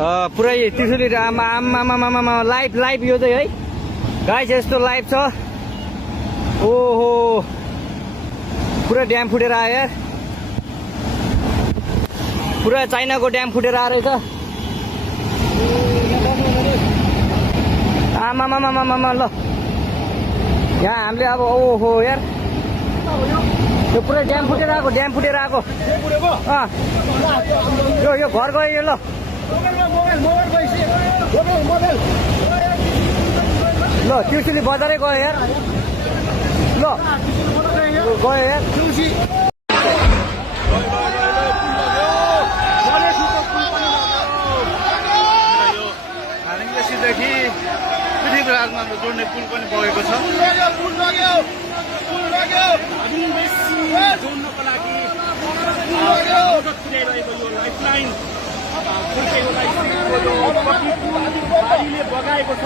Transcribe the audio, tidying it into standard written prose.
पुरै त्रिशुली आमा live live यो चाहिँ है गाइस यस्तो लाइभ छ। ओहो पुरा ड्याम फुटेर आयो यार, पुरा चाइनाको ड्याम फुटेर आएर रहेछ। आमा ल यहाँ हामीले अब ओहो यार यो पुरै ड्याम फुटेर आएको यो घर गयो यो। ल ल त्रिशुली बजारै गयो यार, ल गयो यार। देखि पृथ्वीराजमा जोड्ने पुल पनि बगेको छ। जोड्नको लागि मद्दत पुर्याइरहेको यो लाइफलाइन गाडीले बगाएको छ।